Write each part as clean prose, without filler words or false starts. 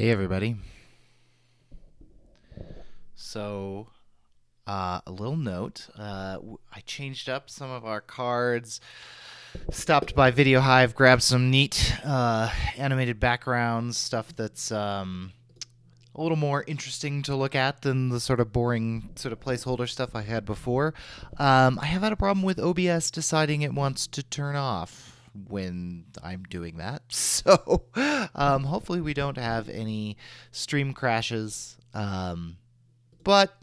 Hey everybody. So, a little note. I changed up some of our cards, stopped by Video Hive, grabbed some neat animated backgrounds, stuff that's a little more interesting to look at than the sort of boring sort of placeholder stuff I had before. I have had a problem with OBS deciding it wants to turn off when I'm doing that. So hopefully we don't have any stream crashes. But,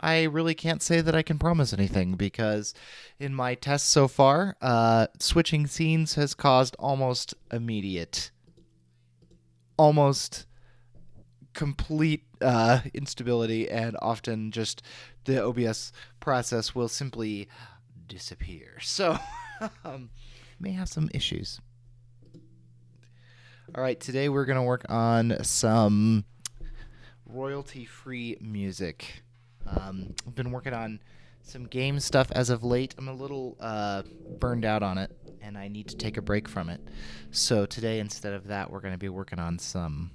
I really can't say that I can promise anything because in my tests so far, switching scenes has caused almost complete instability, and often just the OBS process will simply disappear. So, may have some issues. All right, today we're going to work on some royalty-free music. I've been working on some game stuff as of late. I'm a little burned out on it, and I need to take a break from it. So today, instead of that, we're going to be working on some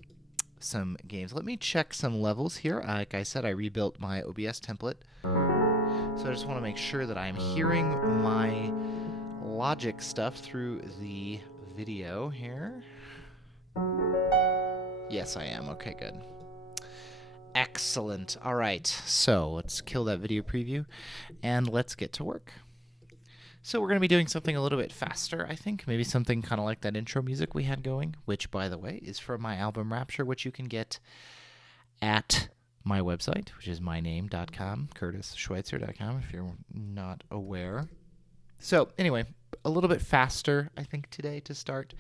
games. Let me check some levels here. Like I said, I rebuilt my OBS template. So I just want to make sure that I'm hearing my logic stuff through the video here. Yes, I am. Okay, good. Excellent. All right, so let's kill that video preview, and let's get to work. So we're going to be doing something a little bit faster, I think. Maybe something kind of like that intro music we had going, which, by the way, is from my album Rapture, which you can get at my website, which is myname.com, curtisschweitzer.com, if you're not aware. So anyway, a little bit faster, I think, today to start,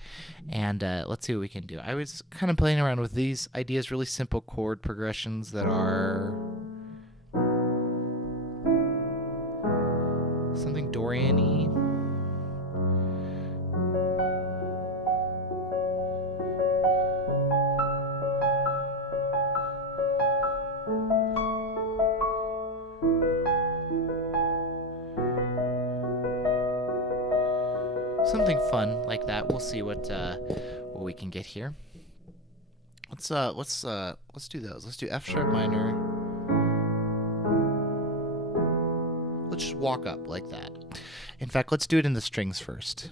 and let's see what we can do. I was kind of playing around with these ideas, really simple chord progressions that are something Dorian-y. Something fun like that. We'll see what we can get here. Let's do those. Let's do F sharp minor. Let's just walk up like that. In fact, let's do it in the strings first.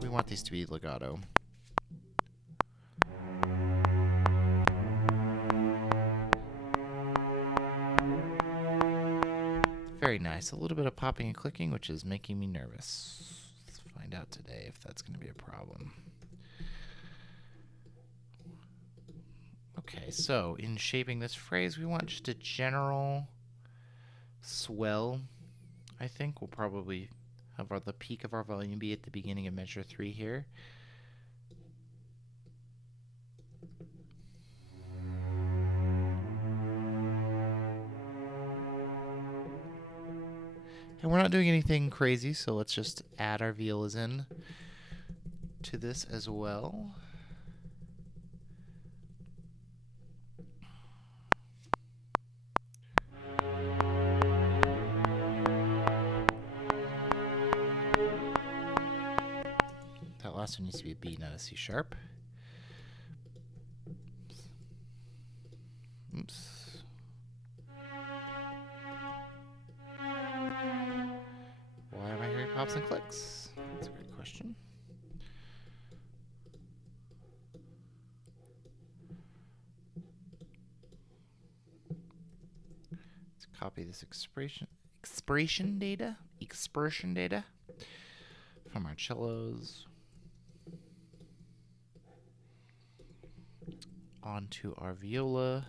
We want these to be legato. Very nice. A little bit of popping and clicking, which is making me nervous. Let's find out today if that's going to be a problem. Okay, so in shaping this phrase, we want just a general swell. I think we'll probably have the peak of our volume be at the beginning of measure 3 here. And we're not doing anything crazy, so let's just add our violas in to this as well. That last one needs to be a B, not a C sharp. Oops. Why am I hearing pops and clicks? That's a great question. Let's copy this expression data from our cellos onto our viola.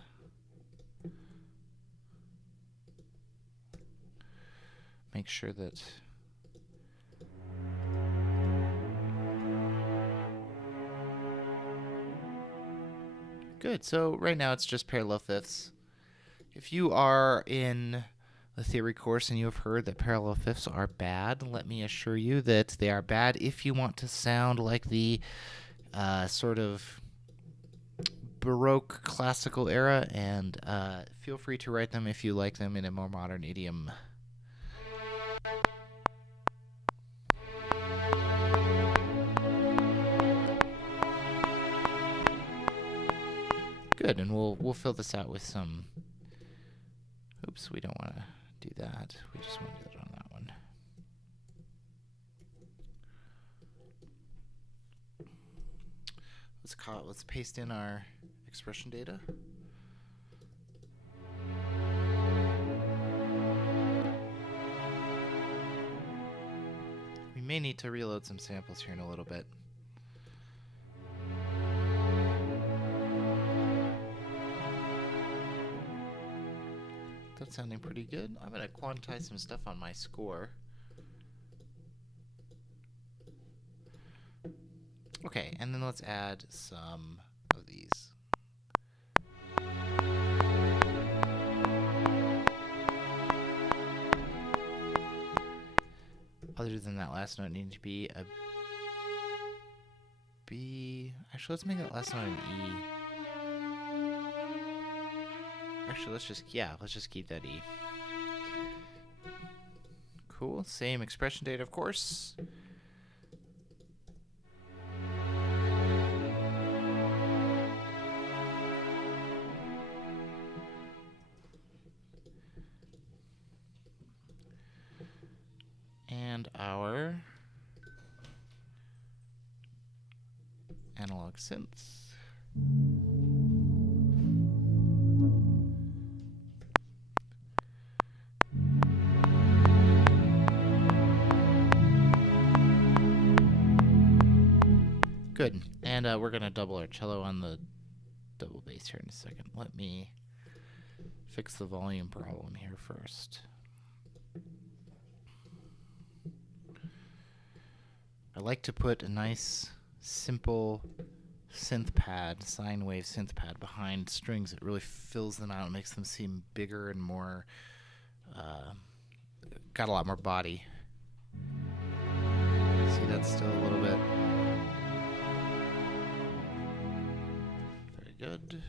Make sure that good. So right now it's just parallel fifths. If you are in the theory course and you have heard that parallel fifths are bad, let me assure you that they are bad if you want to sound like the sort of Baroque classical era, and feel free to write them if you like them in a more modern idiom. Good, and we'll fill this out with some. Oops, we don't want to do that. We just want to do it on that one. Let's paste in our expression data. We may need to reload some samples here in a little bit. That's sounding pretty good. I'm going to quantize some stuff on my score. Okay, and then let's add some of these. Other than that last note needing to be a B. Actually, let's make that last note an E. Actually, let's just keep that E. Cool. Same expression data, of course. And our analog synths. Good. And we're going to double our cello on the double bass here in a second. Let me fix the volume problem here first. I like to put a nice, simple synth pad, sine wave synth pad behind strings. It really fills them out and makes them seem bigger and more, got a lot more body. See, that's still a little bit. Very good.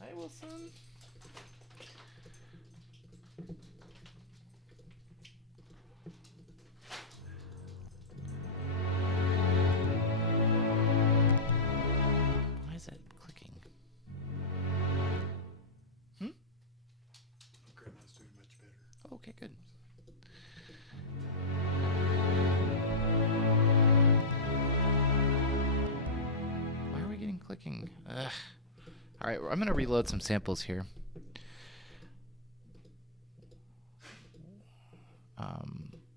Hi, Wilson. Why is that clicking? Grandma's doing much better. Okay, good. Why are we getting clicking? Ugh. All right, I'm going to reload some samples here.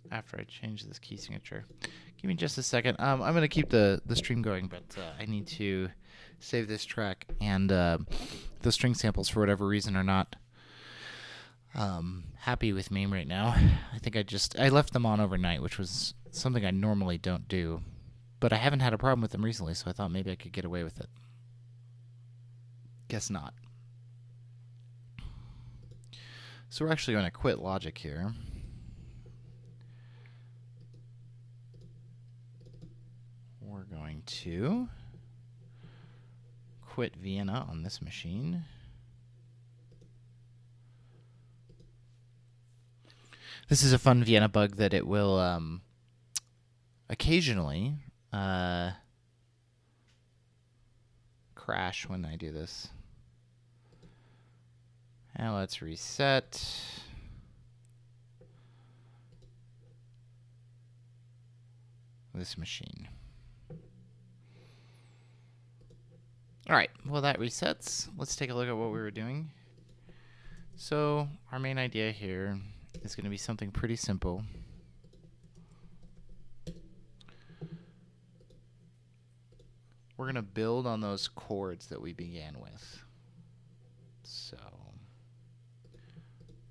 After I change this key signature. Give me just a second. I'm going to keep the stream going, but I need to save this track. And the string samples, for whatever reason, are not happy with me right now. I think I left them on overnight, which was something I normally don't do. But I haven't had a problem with them recently, so I thought maybe I could get away with it. Guess not. So we're actually going to quit Logic here. We're going to quit Vienna on this machine. This is a fun Vienna bug that it will occasionally crash when I do this. And let's reset. This machine. All right, well that resets. Let's take a look at what we were doing. So our main idea here is going to be something pretty simple. We're going to build on those chords that we began with. So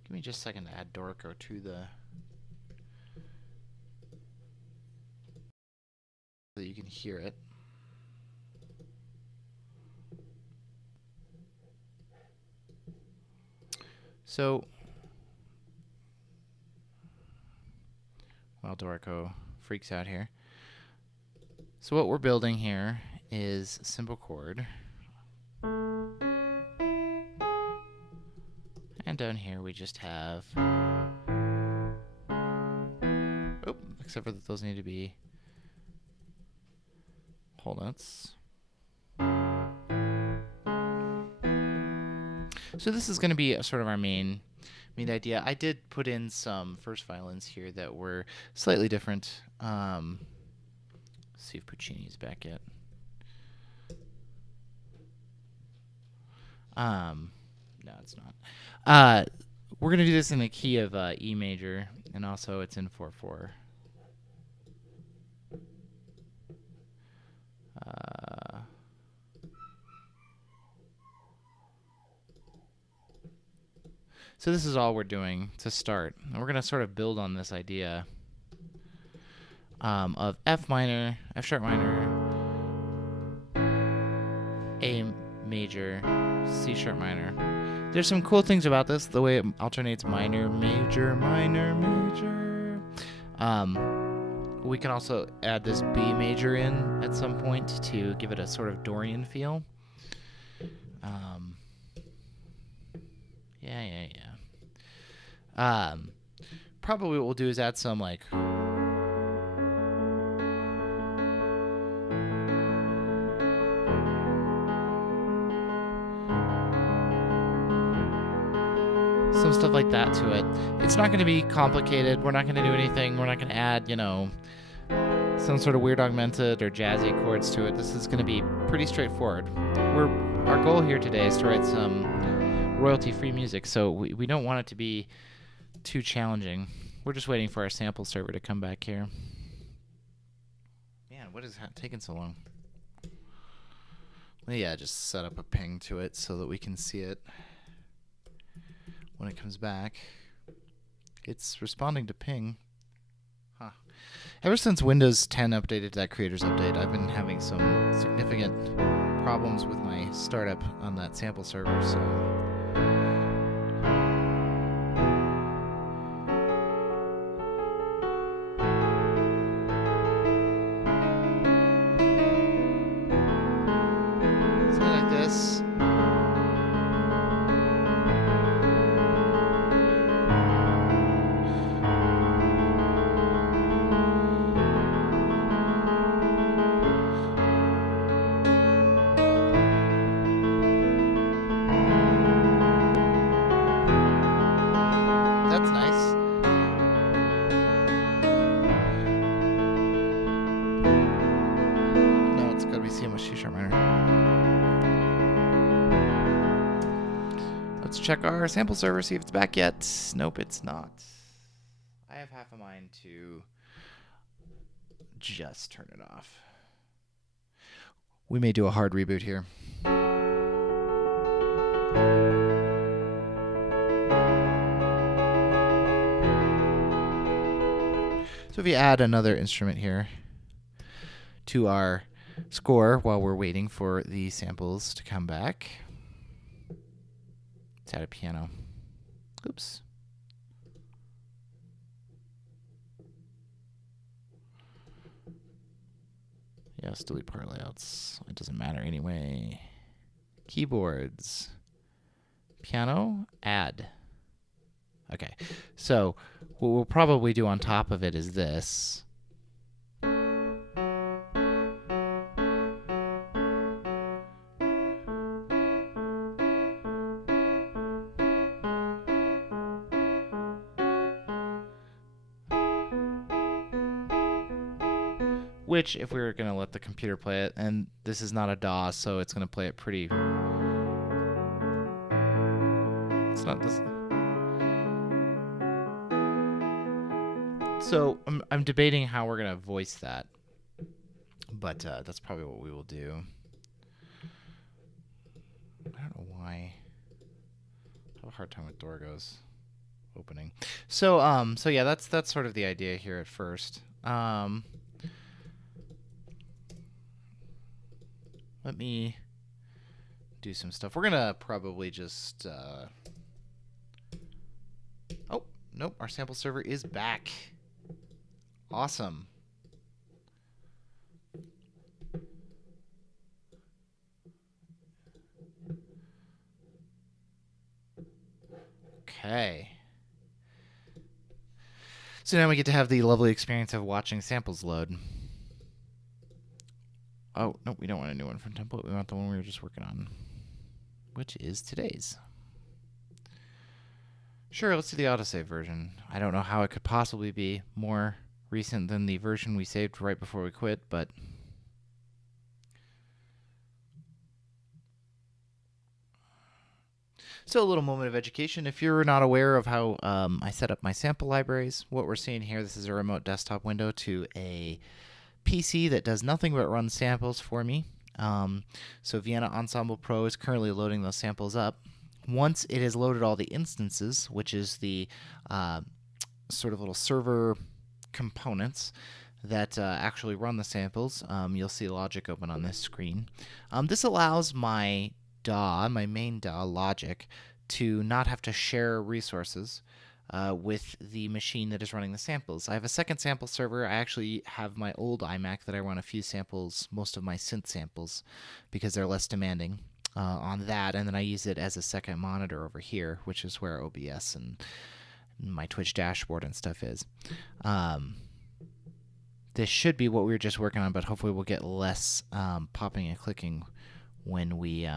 give me just a second to add Dorico to the so that you can hear it. So while Dorico freaks out here. So what we're building here is a simple chord. And down here we just have, except for that those need to be whole notes. So this is going to be sort of our main idea. I did put in some first violins here that were slightly different. See if Puccini's back yet. No, it's not. We're gonna do this in the key of E major, and also it's in 4/4. So this is all we're doing to start, and we're gonna sort of build on this idea of F minor, F sharp minor, A major, C sharp minor. There's some cool things about this, the way it alternates minor, major, minor, major. We can also add this B major in at some point to give it a sort of Dorian feel. Yeah. Probably what we'll do is add some like some stuff like that to it. It's not going to be complicated. We're not going to do anything. We're not going to add, some sort of weird augmented or jazzy chords to it. This is going to be pretty straightforward. Our goal here today is to write some royalty-free music, so we don't want it to be too challenging. We're just waiting for our sample server to come back here. Man, what is taking so long? Well, yeah, just set up a ping to it so that we can see it when it comes back. It's responding to ping. Huh. Ever since Windows 10 updated to that creators update, I've been having some significant problems with my startup on that sample server, so something like this. That's nice. No, it's gotta be C with C sharp minor. Let's check our sample server, see if it's back yet. Nope, it's not. I have half a mind to just turn it off. We may do a hard reboot here. So if you add another instrument here to our score while we're waiting for the samples to come back, let's add a piano. Oops. Yeah, let's delete part layouts. It doesn't matter anyway. Keyboards. Piano. Add. Okay, so what we'll probably do on top of it is this. Which, if we were going to let the computer play it, and this is not a DAW, so it's going to play it pretty... It's not this... So I'm debating how we're going to voice that, but that's probably what we will do. I don't know why. I have a hard time with Dorgo's opening. So yeah, that's sort of the idea here at first. Let me do some stuff. We're gonna probably just oh, nope, our sample server is back. Awesome. Okay. So now we get to have the lovely experience of watching samples load. Oh, no, we don't want a new one from template. We want the one we were just working on, which is today's. Sure, let's do the autosave version. I don't know how it could possibly be more recent than the version we saved right before we quit, but so a little moment of education. If you're not aware of how I set up my sample libraries, what we're seeing here, this is a remote desktop window to a PC that does nothing but run samples for me. So Vienna Ensemble Pro is currently loading those samples up. Once it has loaded all the instances, which is the sort of little server components that actually run the samples, you'll see logic open on this screen. This allows my DAW, my main DAW logic, to not have to share resources with the machine that is running the samples. I have a second sample server. I actually have my old iMac that I run a few samples, most of my synth samples, because they're less demanding on that, and then I use it as a second monitor over here, which is where OBS and my Twitch dashboard and stuff is. This should be what we were just working on, but hopefully we'll get less popping and clicking when we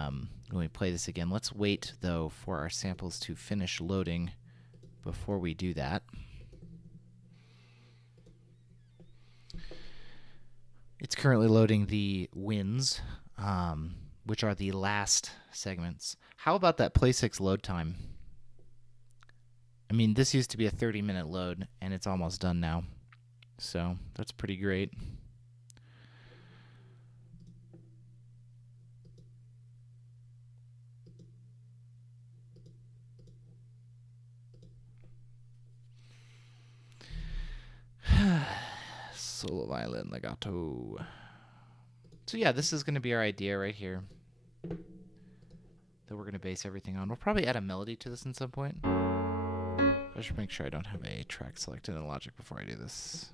play this again. Let's wait, though, for our samples to finish loading before we do that. It's currently loading the wins, which are the last segments. How about that Play 6 load time? I mean, this used to be a 30-minute load, and it's almost done now. So that's pretty great. Solo violin legato. So yeah, this is going to be our idea right here that we're going to base everything on. We'll probably add a melody to this at some point. I should make sure I don't have a track selected in Logic before I do this.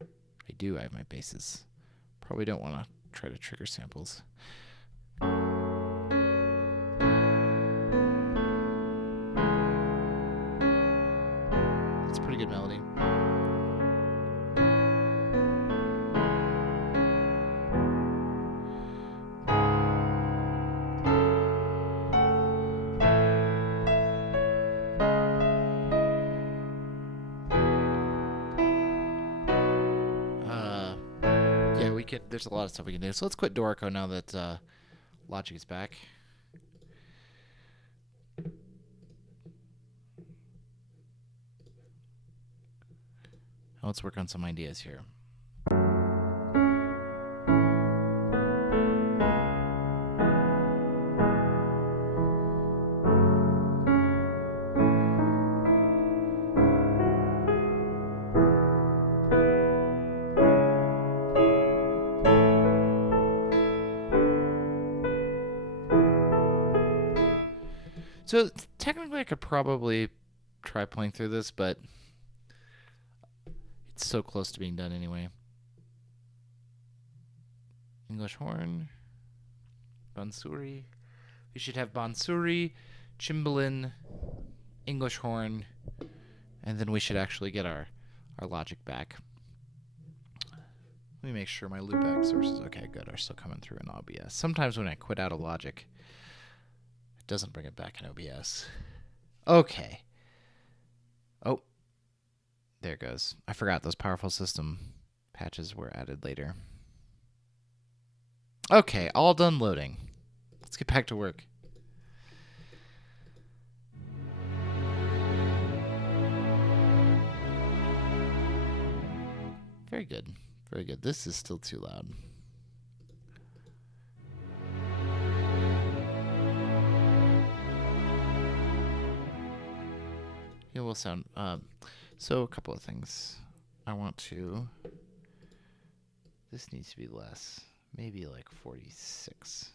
I do. I have my bases. Probably don't want to try to trigger samples. It's a pretty good melody. There's a lot of stuff we can do. So let's quit Dorico now that Logic is back. Let's work on some ideas here. So technically I could probably try playing through this, but it's so close to being done anyway. English horn, bansuri. We should have bansuri, cimbalin, English horn, and then we should actually get our Logic back. Let me make sure my loopback sources, okay, good, are still coming through in OBS. Sometimes when I quit out of Logic, doesn't bring it back in OBS. Okay. Oh, there it goes. I forgot those powerful system patches were added later. Okay, all done loading. Let's get back to work. Very good. Very good. This is still too loud. It will sound. So a couple of things. I want to. This needs to be less. Maybe like 46.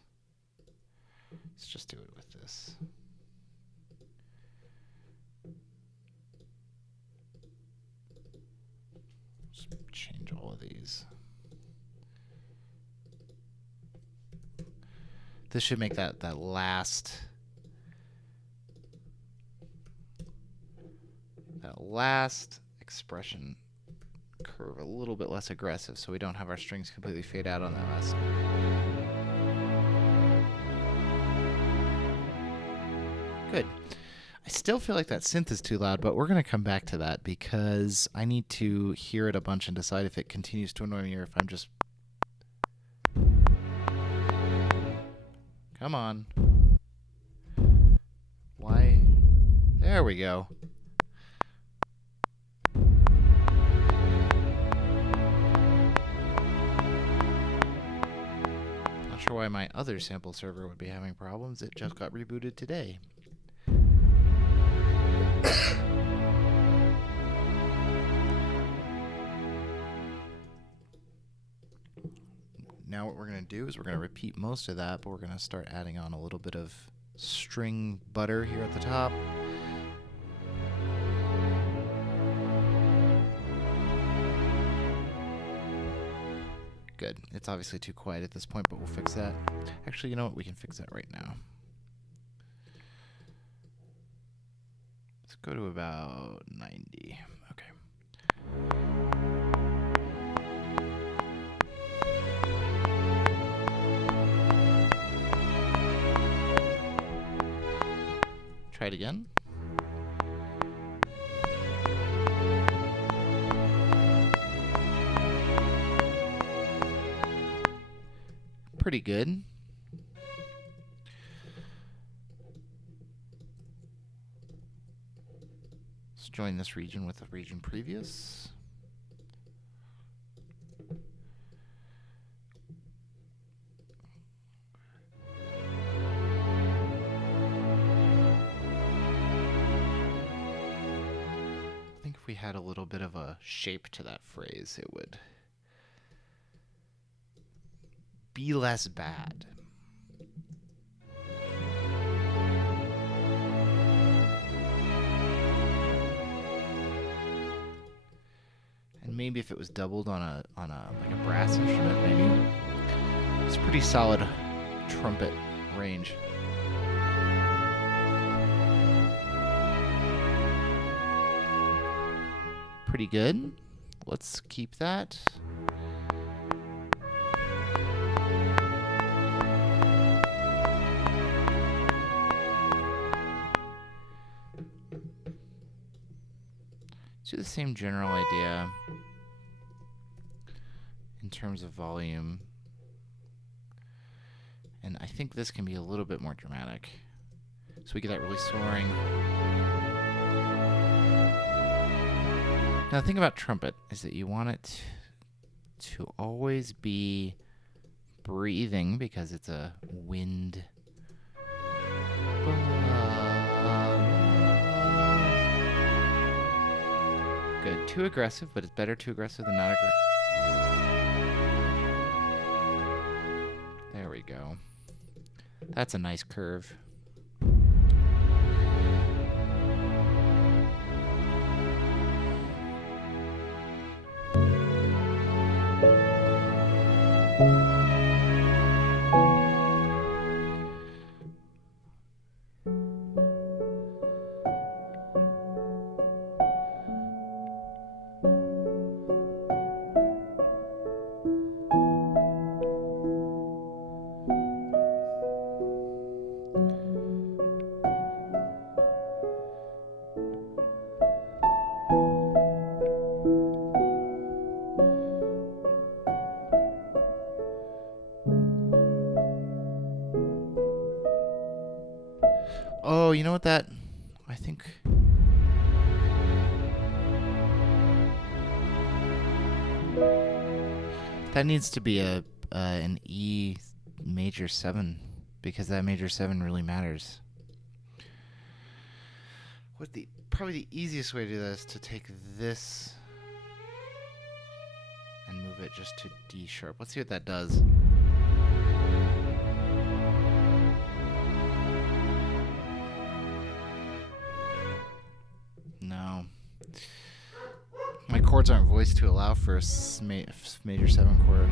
Let's just do it with this. Just change all of these. This should make that last expression curve a little bit less aggressive, so we don't have our strings completely fade out on that last. Good. I still feel like that synth is too loud, but we're going to come back to that because I need to hear it a bunch and decide if it continues to annoy me or if I'm just... Come on. Why? There we go. Not sure why my other sample server would be having problems. It just got rebooted today. Now what we're going to do is we're going to repeat most of that, but we're going to start adding on a little bit of string butter here at the top. Good. It's obviously too quiet at this point, but we'll fix that. Actually, you know what? We can fix that right now. Let's go to about 90. Okay. Try it again. Pretty good. Let's join this region with the region previous. I think if we had a little bit of a shape to that phrase, it would be less bad. And maybe if it was doubled on a like a brass instrument, maybe. It's pretty solid trumpet range. Pretty good. Let's keep that. Do the same general idea in terms of volume. And I think this can be a little bit more dramatic. So we get that really soaring. Now the thing about trumpet is that you want it to always be breathing because it's a wind. Good. Too aggressive, but it's better too aggressive than not aggressive. There we go. That's a nice curve. Oh, you know what that... I think... That needs to be an E major 7, because that major 7 really matters. Probably the easiest way to do that is to take this and move it just to D sharp. Let's see what that does. No. My chords aren't voiced to allow for a major 7 chord.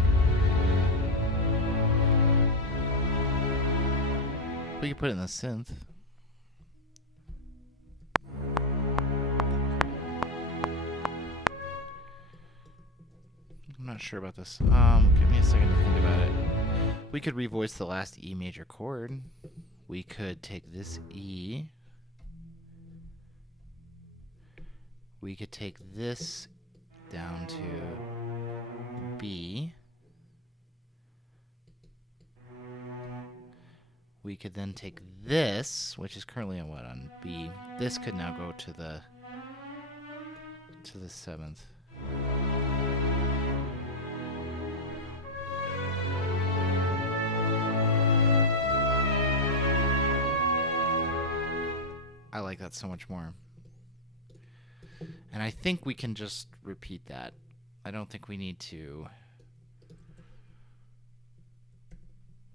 We could put it in the synth. I'm not sure about this. Give me a second to think about it. We could revoice the last E major chord. We could take this E we could take this down to B. We could then take this, which is currently on what, on B. This could now go to the 7th. I like that so much more. And I think we can just repeat that. I don't think we need to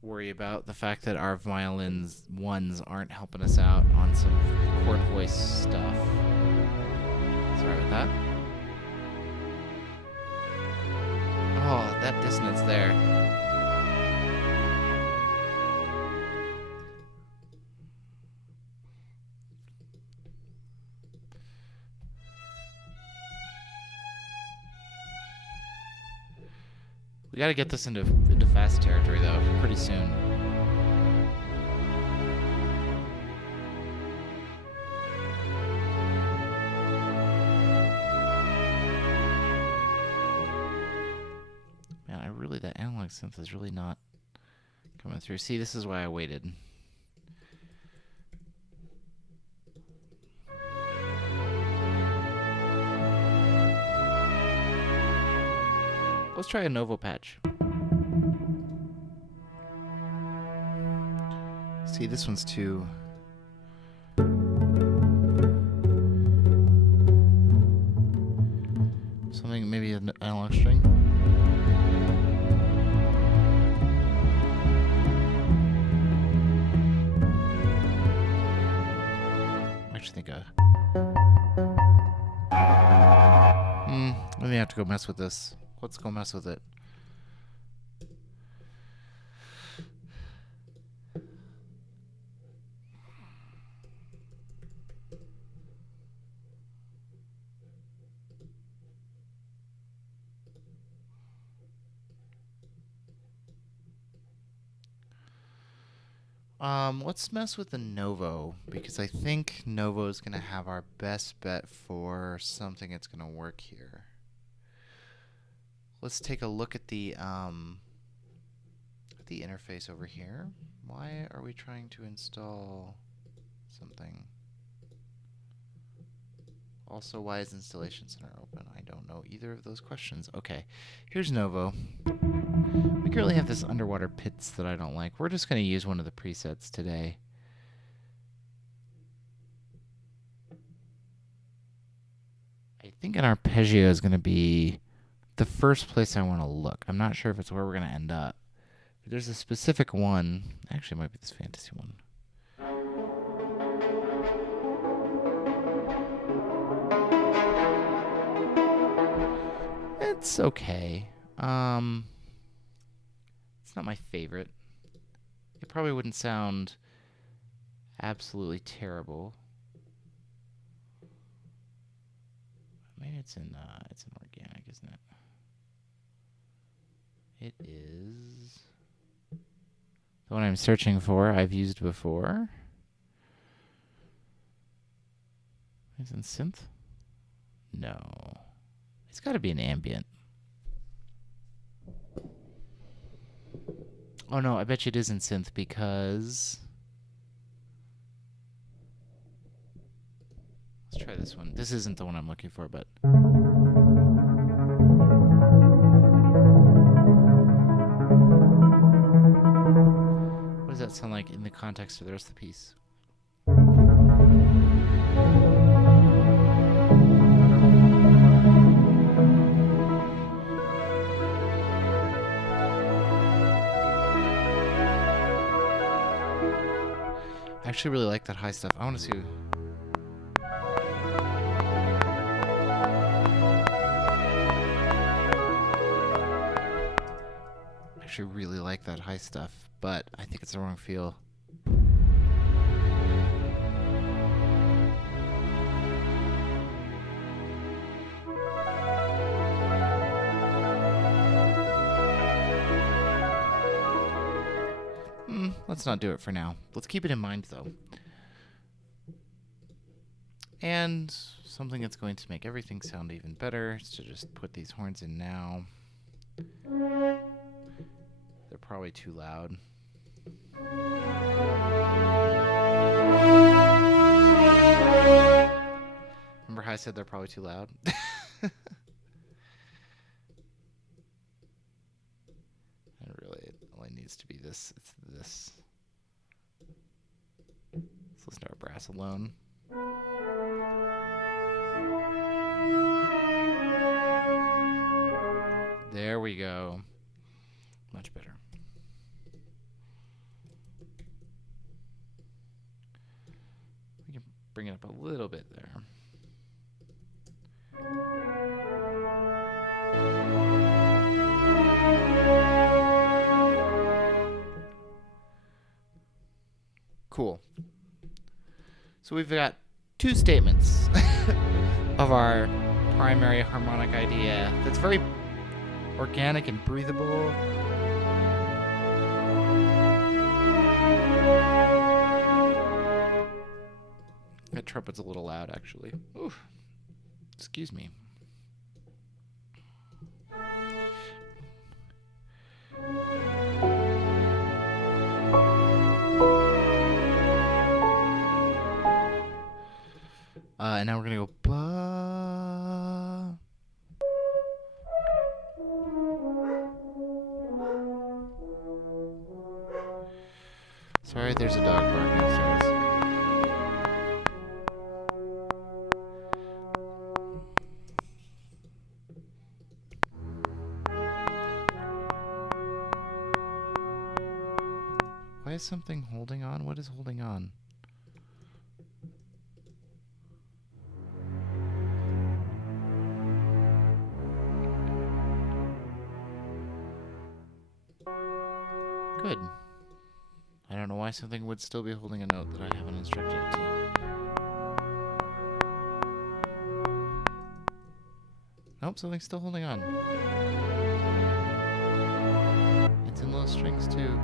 worry about the fact that our violins ones aren't helping us out on some chord voice stuff. Sorry about that. Oh, that dissonance there. We gotta get this into fast territory though, pretty soon. Man, that analog synth is really not coming through. See, this is why I waited. Let's try a Novo patch. See, this one's too... something, maybe an analog string. I actually think I may have to go mess with this. Let's go mess with it. Let's mess with the Novo, because I think Novo is going to have our best bet for something that's going to work here. Let's take a look at the interface over here. Why are we trying to install something? Also, why is Installation Center open? I don't know either of those questions. Okay, here's Novo. We currently have this underwater pits that I don't like. We're just going to use one of the presets today. I think an arpeggio is going to be the first place I want to look. I'm not sure if it's where we're going to end up. But there's a specific one. Actually, it might be this fantasy one. It's okay. It's not my favorite. It probably wouldn't sound absolutely terrible. Maybe it's in organic, isn't it? It is the one I'm searching for. I've used before. Is it in synth? No. It's got to be an ambient. Oh no, I bet you it is in synth because... Let's try this one. This isn't the one I'm looking for, but... What does that sound like in the context of the rest of the piece? I actually really like that high stuff. I want to see... I actually really like that high stuff, but I think it's the wrong feel. Let's not do it for now. Let's keep it in mind, though. And something that's going to make everything sound even better is to just put these horns in now. They're probably too loud. Remember how I said they're probably too loud? And really, it only needs to be this. It's this. Let's listen to our brass alone. There we go. Much better. We can bring it up a little bit there. Cool. So we've got two statements of our primary harmonic idea that's very organic and breathable. That trumpet's a little loud, actually. Ooh. Excuse me. And now we're gonna go ba. Sorry, there's a dog barking upstairs. Why is something holding on? What is holding on? Good. I don't know why something would still be holding a note that I haven't instructed it to. Nope, something's still holding on. It's in low strings too.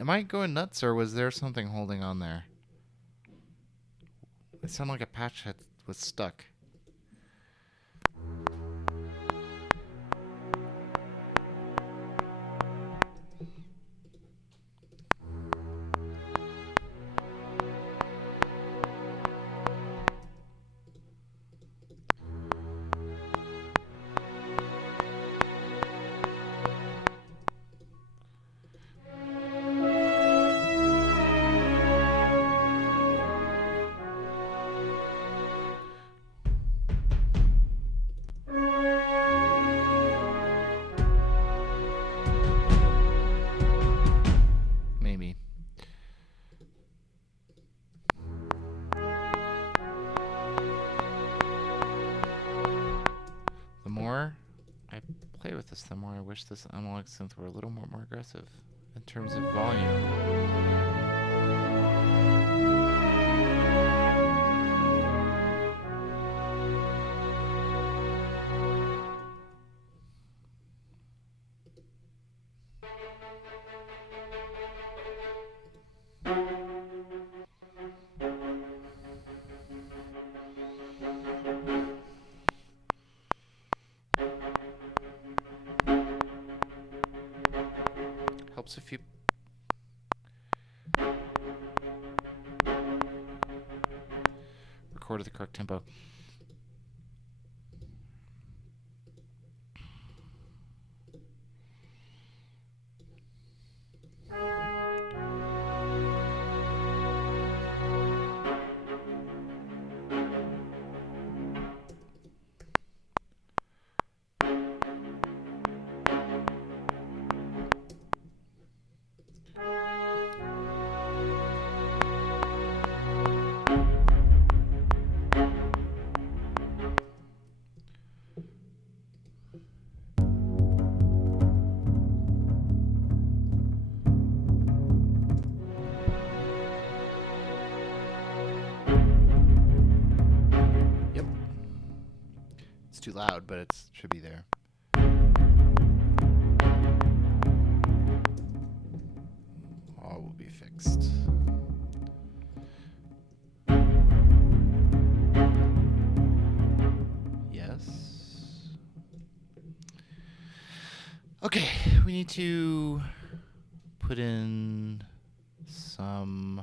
Am I going nuts, or was there something holding on there? It sounded like a patch that was stuck. Maybe. The more I play with this, the more I wish this analog synth were a little more aggressive in terms of volume. Helps if you record at the correct tempo. It's too loud, but it should be there. Okay, we need to put in some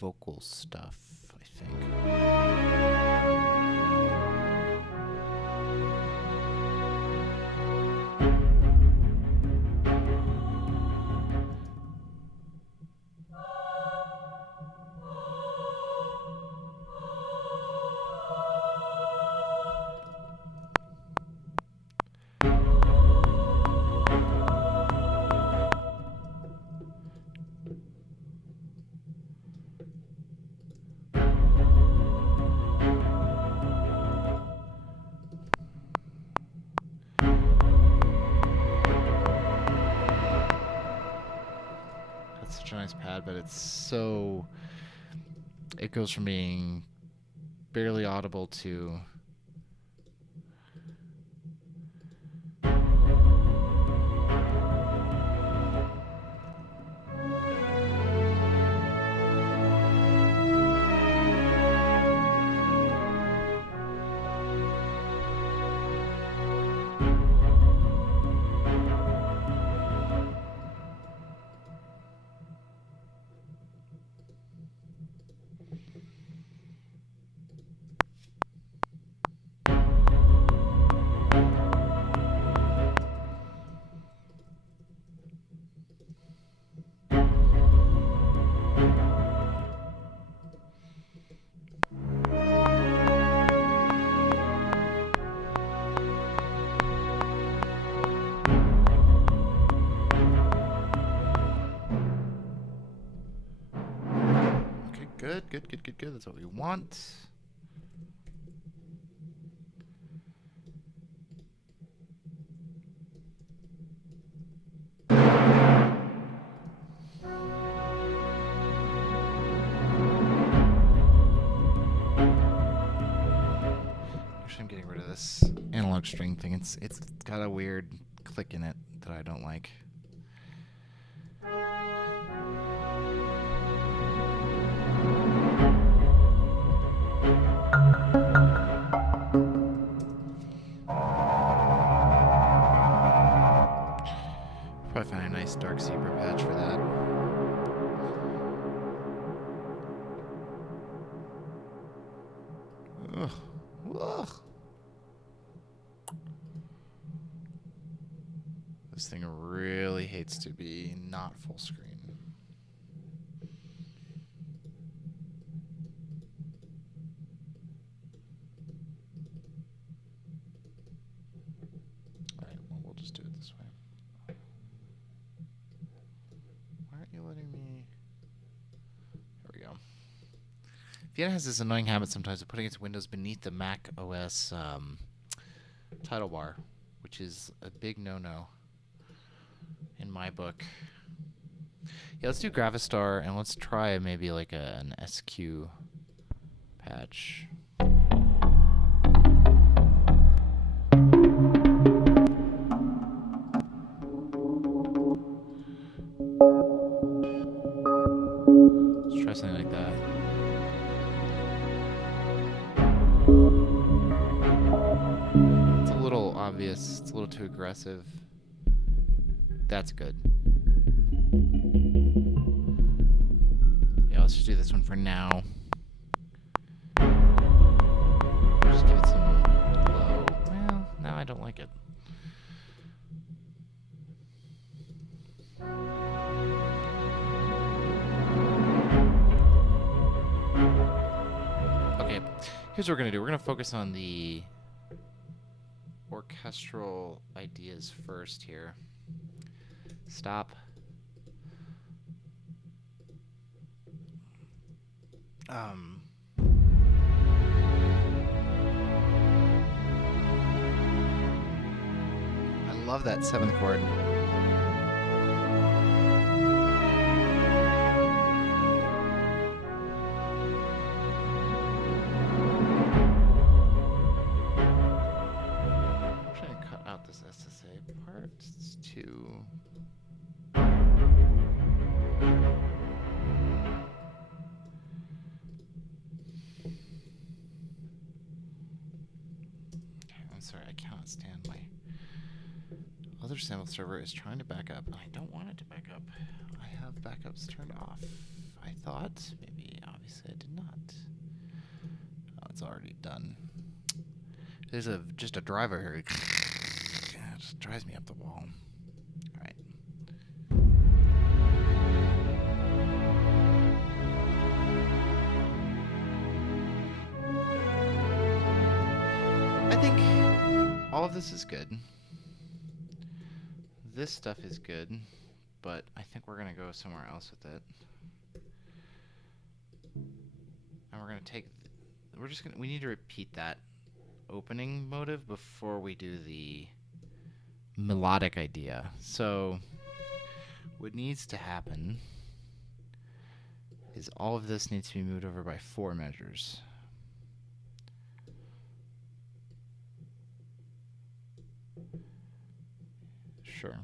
vocal stuff, I think. That's such a nice pad, but it's so... It goes from being barely audible to... Okay, good, good, good, good, good. That's what we want. Actually, I'm getting rid of this analog string thing. It's got a weird click in it that I don't like. Probably find a nice dark zebra patch for that. Ugh. Ugh. This thing really hates to be not full screen. Alright, well, we'll just do it this way. Why aren't you letting me... There we go. Vienna has this annoying habit sometimes of putting its windows beneath the Mac OS title bar, which is a big no-no in my book. Yeah, let's do Gravistar, and let's try maybe like an SQ patch. Let's try something like that. It's a little obvious. It's a little too aggressive. That's good. Yeah, let's just do this one for now. Just give it some low. Well, no, I don't like it. Okay, here's what we're gonna do. We're gonna focus on the orchestral ideas first here. Stop. I love that 7th chord. I'm trying to cut out this SSA part. It's too... I'm sorry, I cannot stand my other sample server is trying to back up. I don't want it to back up. I have backups turned off. I thought. Maybe, obviously I did not. Oh, it's already done. There's just a driver here. It just drives me up the wall. Alright. I think all of this is good. This stuff is good, but I think we're gonna go somewhere else with it. And we're gonna take, we need to repeat that opening motive before we do the melodic idea. So what needs to happen is all of this needs to be moved over by 4 measures. Sure.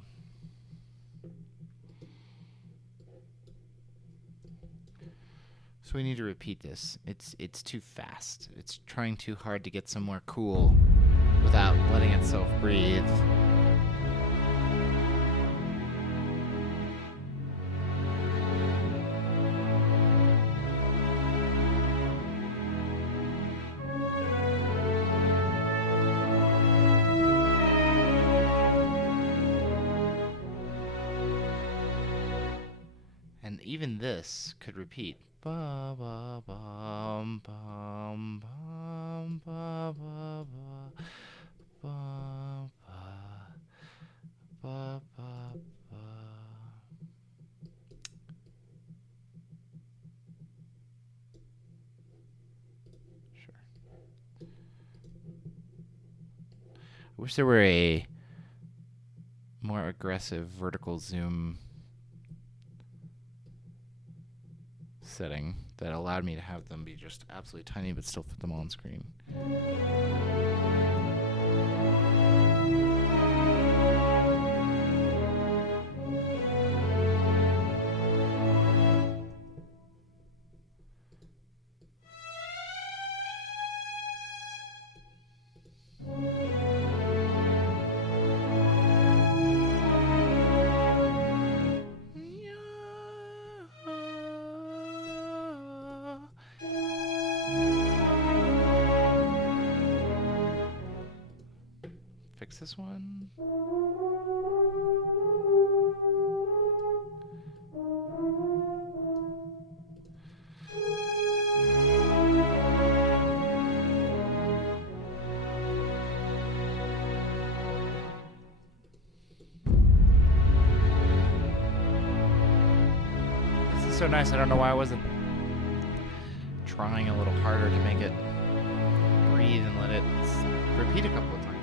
So we need to repeat this. It's too fast. It's trying too hard to get somewhere cool without letting itself breathe. And even this could repeat. Ba ba bum bum bum ba ba ba ba ba ba ba ba. Sure. I wish there were a more aggressive vertical zoom setting that allowed me to have them be just absolutely tiny but still fit them on screen. Fix this one. This is so nice. I don't know why I wasn't trying a little harder to make it breathe and let it repeat a couple of times.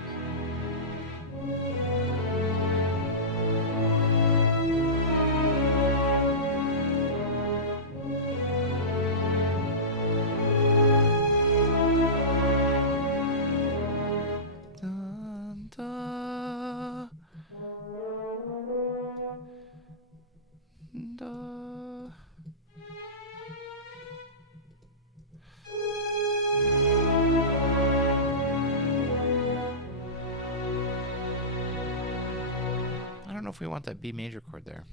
Dun, da, da. I don't know if we want that B major chord there.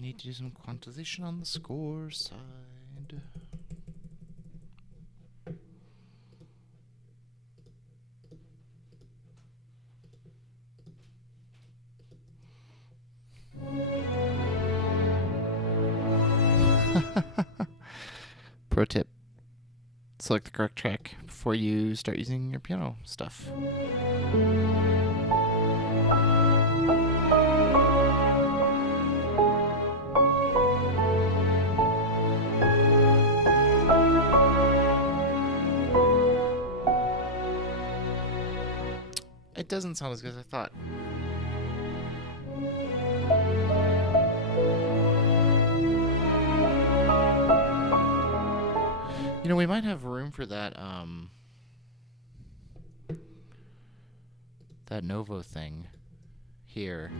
Need to do some quantization on the score side. Pro tip: select the correct track before you start using your piano stuff. It doesn't sound as good as I thought. You know, we might have room for that that Novo thing here.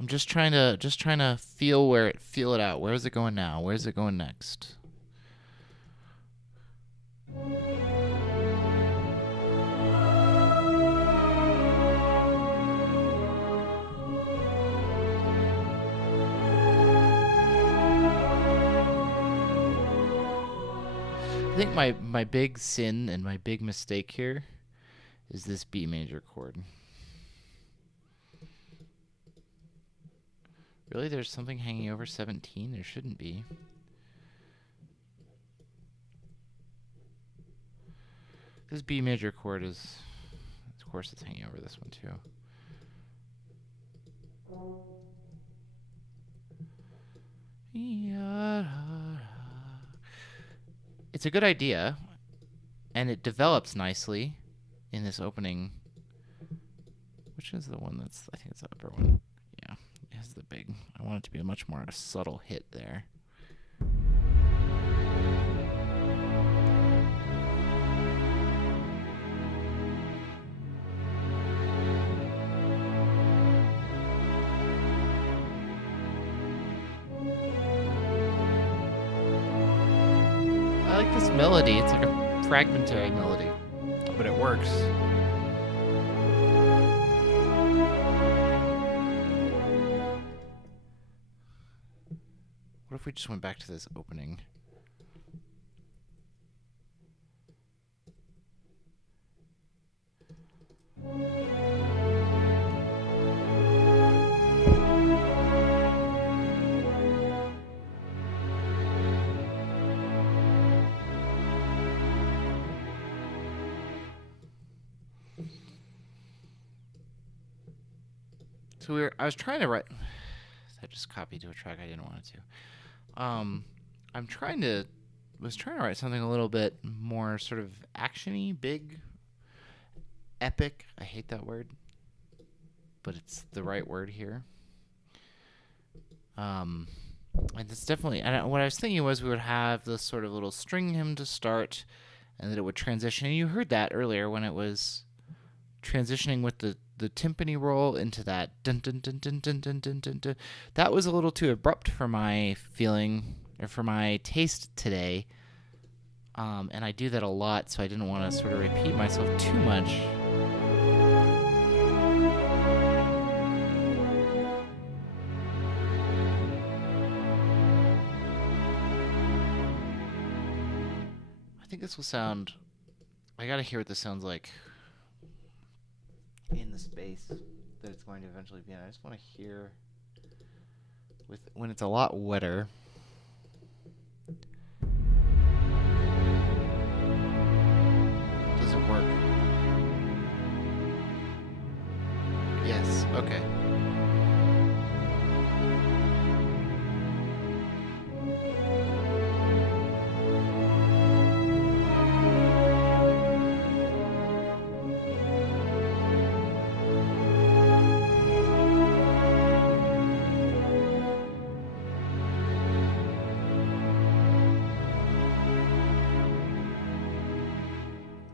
I'm just trying to feel it out. Where is it going now? Where is it going next? I think my big sin and my big mistake here is this B major chord. Really, there's something hanging over 17? There shouldn't be. This B major chord is, of course, it's hanging over this one too. It's a good idea, and it develops nicely in this opening. Which is the one that's, I think it's the upper one. Yeah, it has the big. I want it to be a much more subtle hit there. I like this melody. It's like a fragmentary melody, but it works. What if we just went back to this opening? So I was trying to write. I just copied to a track I didn't want it to. Was trying to write something a little bit more sort of actiony, big, epic. I hate that word, but it's the right word here. And it's definitely. And what I was thinking was we would have this sort of little string hymn to start, and that it would transition. And you heard that earlier when it was transitioning with the timpani roll into that dun dun dun dun dun dun dun dun dun. That was a little too abrupt for my feeling or for my taste today. And I do that a lot, so I didn't want to sort of repeat myself too much. I think this will sound. I gotta hear what this sounds like in the space that it's going to eventually be in. I just want to hear when it's a lot wetter. Does it work? Yes. Okay.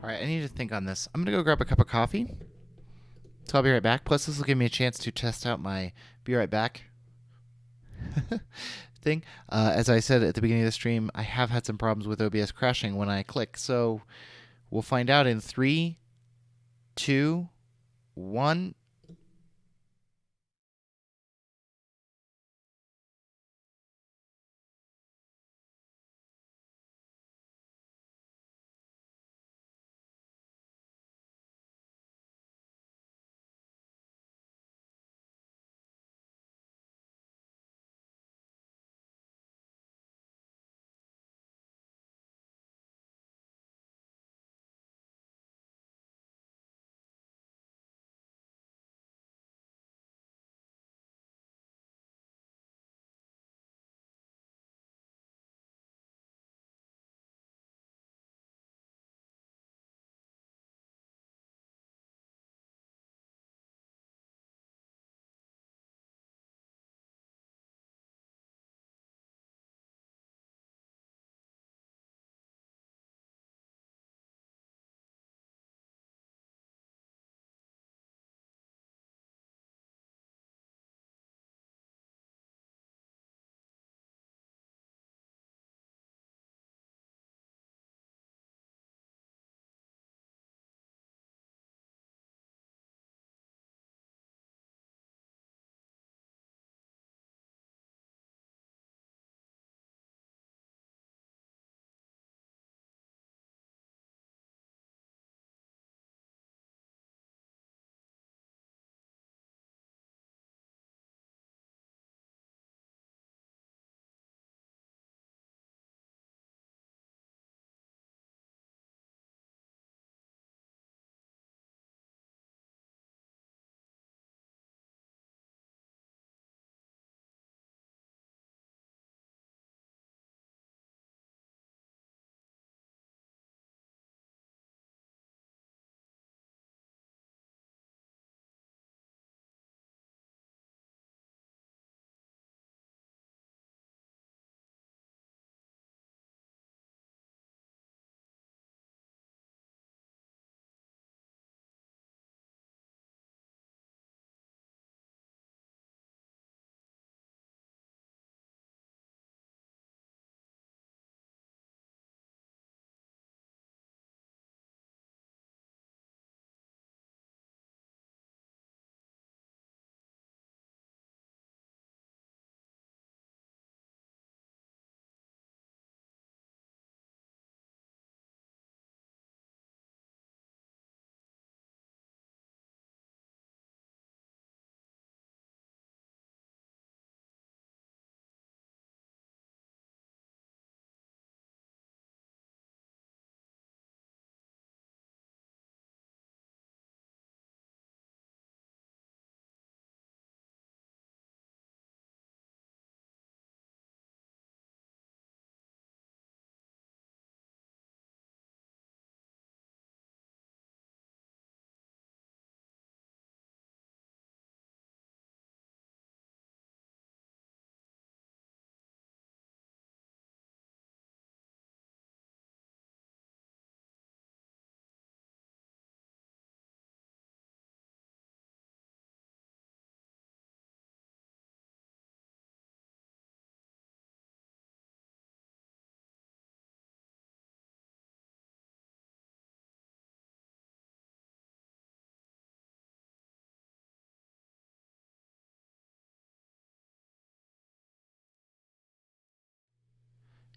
All right, I need to think on this. I'm going to go grab a cup of coffee. So I'll be right back. Plus, this will give me a chance to test out my be right back thing. As I said at the beginning of the stream, I have had some problems with OBS crashing when I click. So we'll find out in 3, 2, 1.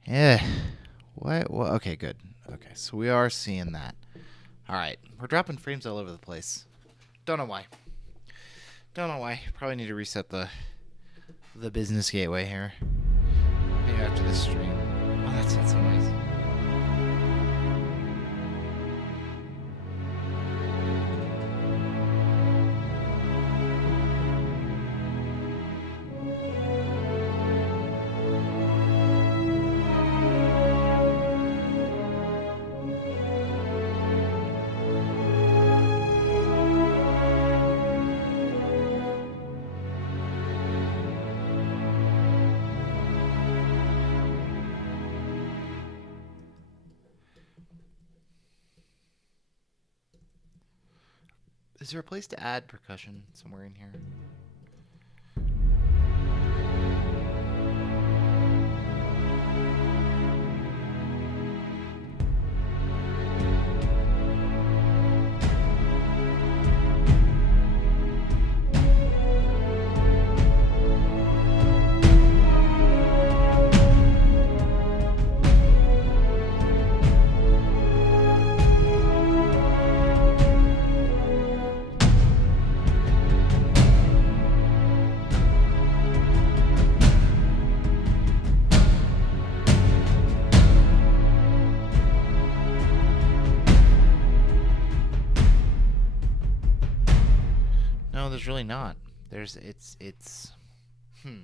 Yeah. What? Okay, good. Okay, so we are seeing that. All right, we're dropping frames all over the place. Don't know why. Don't know why. Probably need to reset the business gateway here. Maybe after this stream. Oh, that sounds so nice. Is there a place to add percussion somewhere in here? No, there's really not. It's hmm.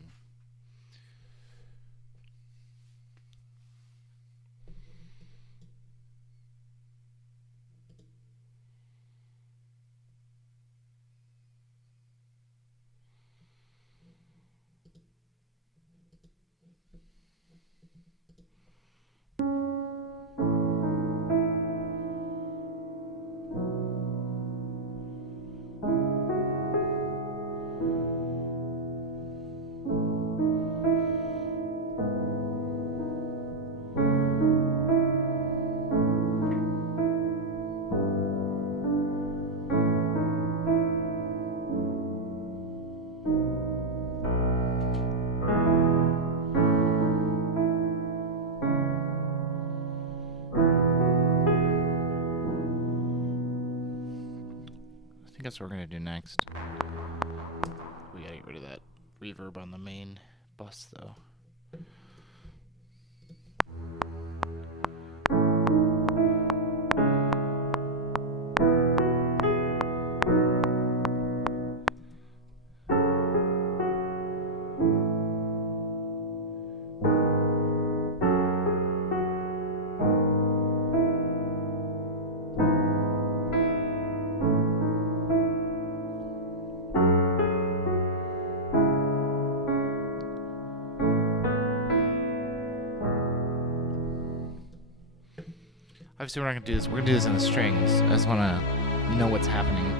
I think that's what we're gonna do next. We gotta get rid of that reverb on the main bus, though. Obviously, we're not gonna do this. We're gonna do this in the strings. I just wanna know what's happening.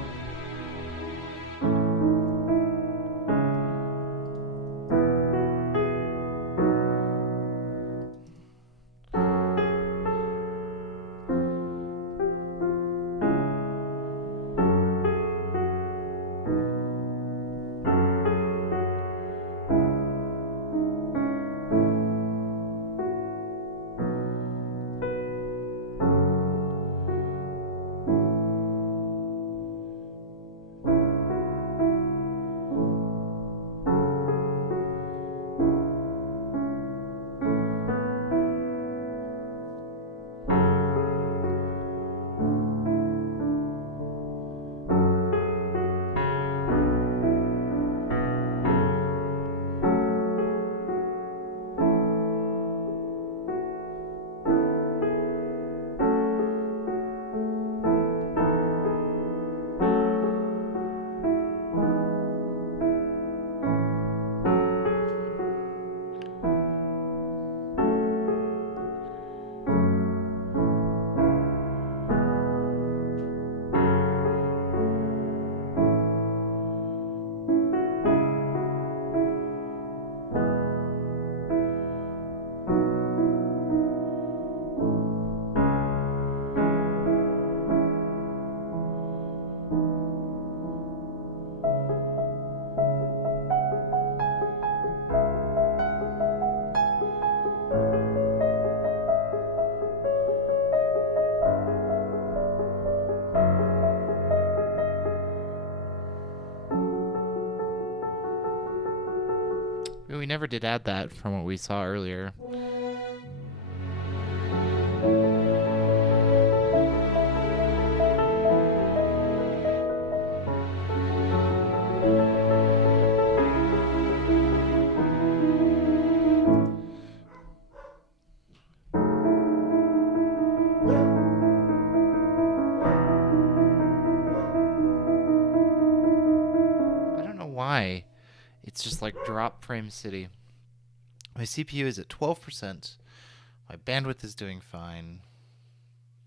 never did add that from what we saw earlier. I don't know why. It's just like drop frame city. My CPU is at 12%. My bandwidth is doing fine.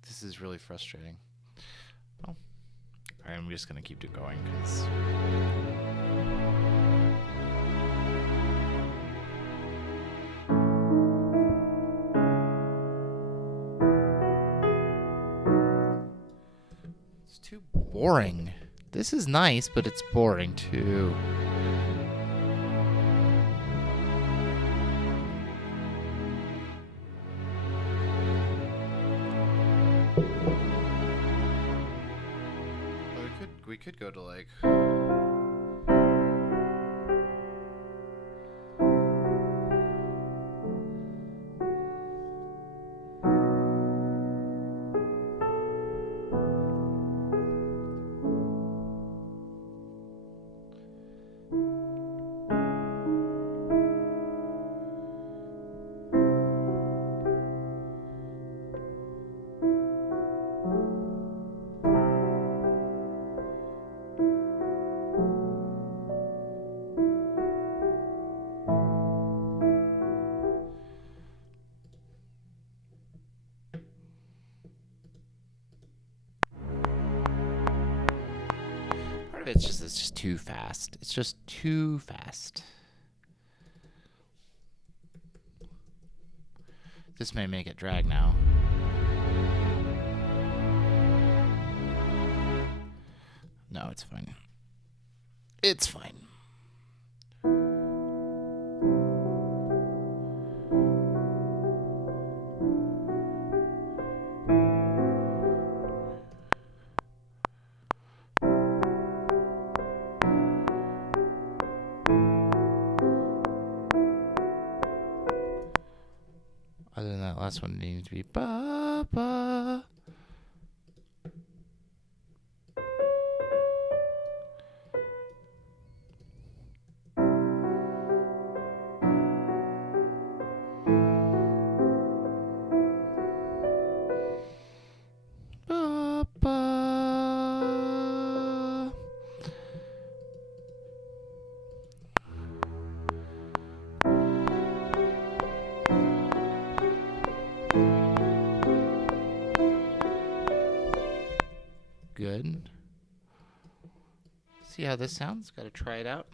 This is really frustrating. Well, I'm just going to keep it going because... it's too boring. This is nice, but it's boring too. We could go to like... It's just too fast. It's just too fast. This may make it drag now. No, it's fine. It's fine. Other than that last one, it needs to be ba ba. Ba ba. Good. See how this sounds? Got to try it out.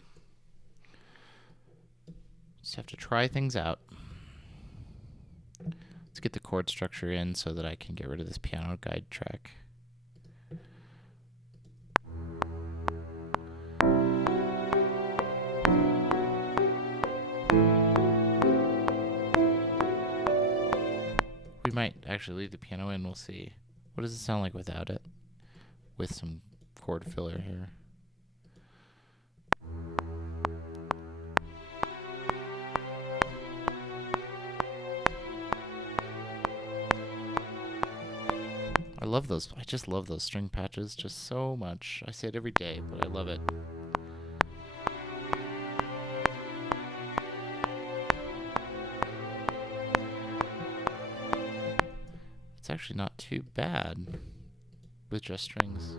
Just have to try things out. Let's get the chord structure in so that I can get rid of this piano guide track. We might actually leave the piano in. We'll see. What does it sound like without it? With some chord filler here. I love those. I just love those string patches just so much. I say it every day, but I love it. It's actually not too bad with just strings.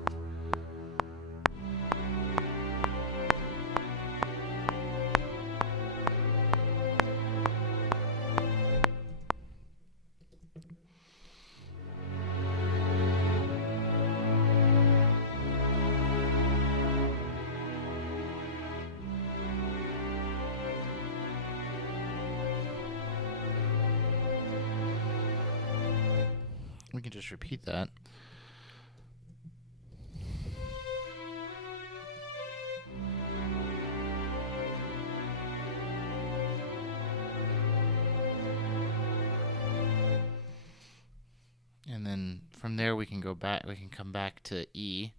We can just repeat that. And then from there we can go back, we can come back to E.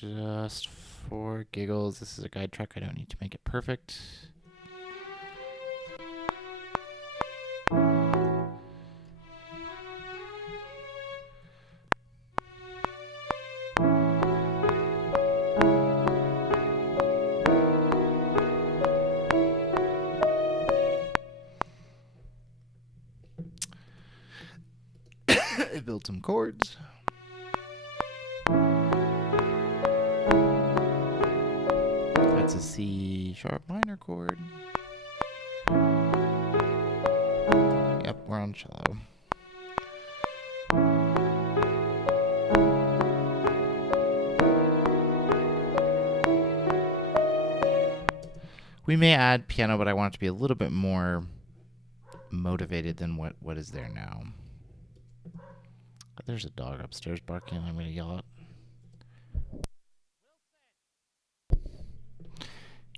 Just for giggles, this is a guide track. I don't need to make it perfect. I built some chords. That's a C sharp minor chord. Yep, we're on cello. We may add piano, but I want it to be a little bit more motivated than what is there now. There's a dog upstairs barking. I'm going to yell at.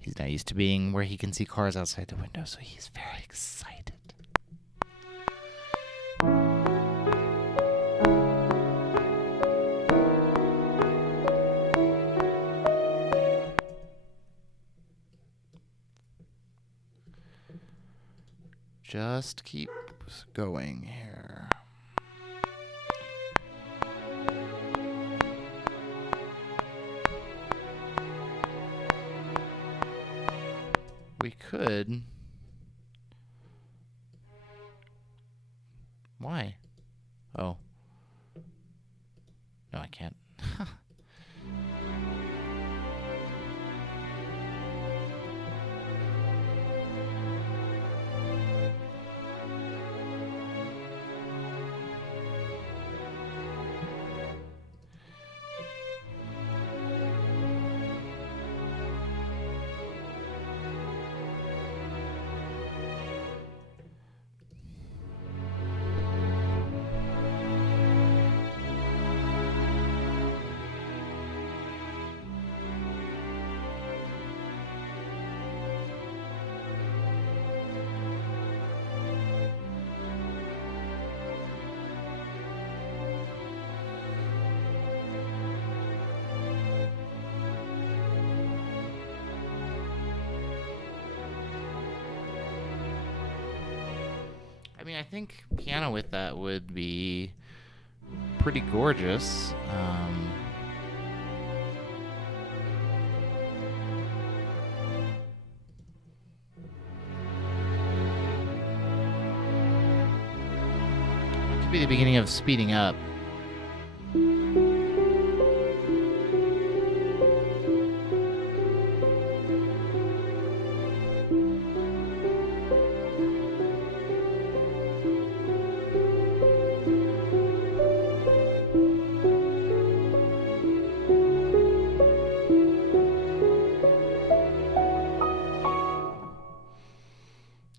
He's not used to being where he can see cars outside the window, so he's very excited. Just keep going here. We could. Why? Oh. No, I can't. I mean, I think piano with that would be pretty gorgeous. It could be the beginning of speeding up.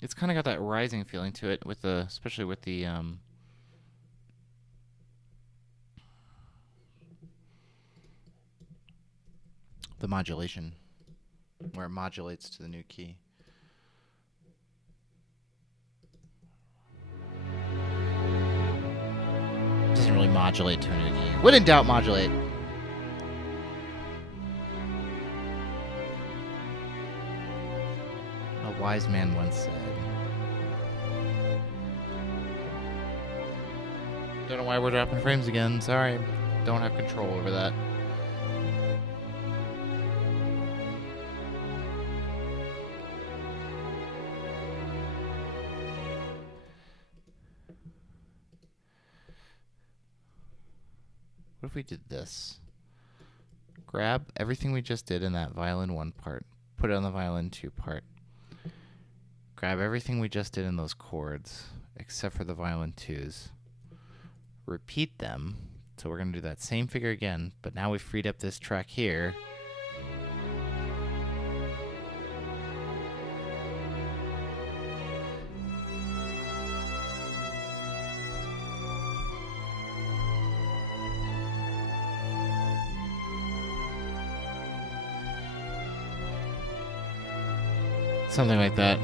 It's kind of got that rising feeling to it, with the, especially with the modulation, where it modulates to the new key. It doesn't really modulate to a new key. When in doubt, modulate. A wise man once said. Don't know why we're dropping frames again. Sorry. Don't have control over that. What if we did this? Grab everything we just did in that violin 1 part. Put it on the violin 2 part. Grab everything we just did in those chords, except for the violin 2s. Repeat them. So we're going to do that same figure again, but now we've freed up this track here. Something like that.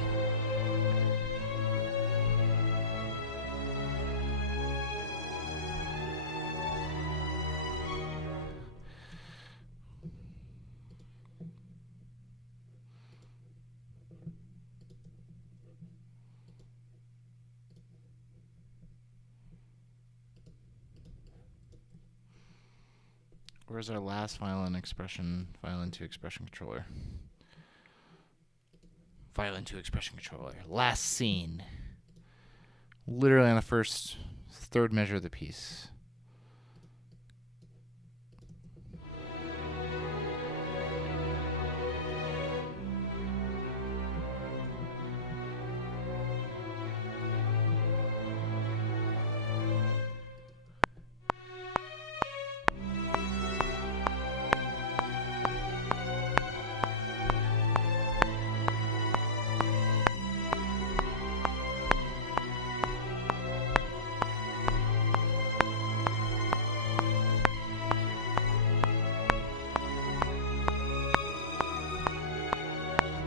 Where's our last violin violin 2 expression controller? Violin 2 expression controller. Last scene. Literally on the third measure of the piece.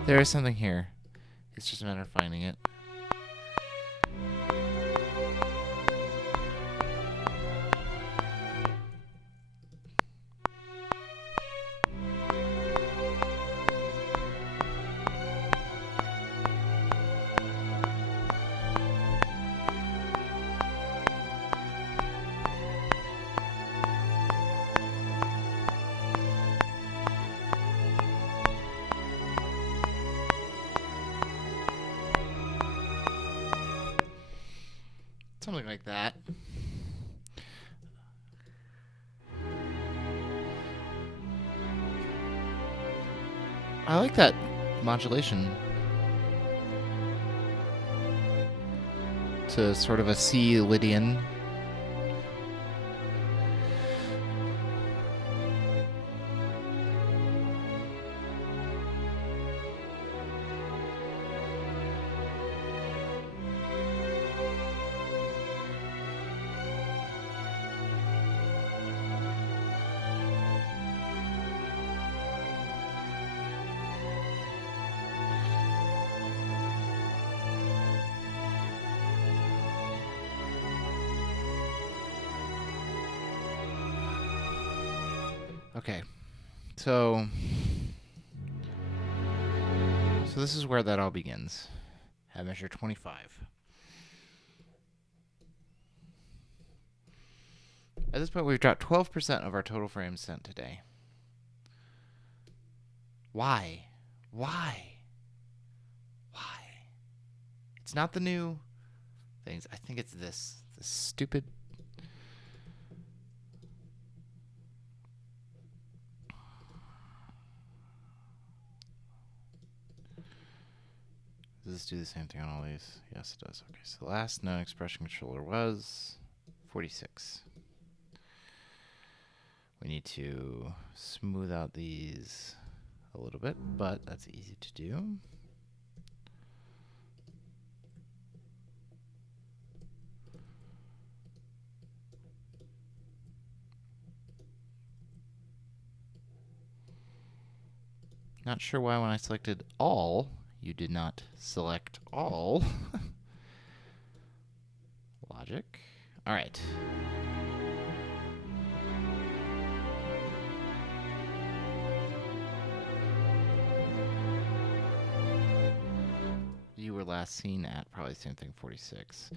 There is something here. It's just a matter of finding it. Something like that. I like that modulation to sort of a C Lydian. Okay, so this is where that all begins. At measure 25. At this point, we've dropped 12% of our total frames sent today. Why? Why? Why? It's not the new things. I think it's this stupid. Does this do the same thing on all these? Yes, it does. Okay, so the last known expression controller was 46. We need to smooth out these a little bit, but that's easy to do. Not sure why when I selected all, you did not select all. Logic. All right. You were last seen at probably the same thing, 46.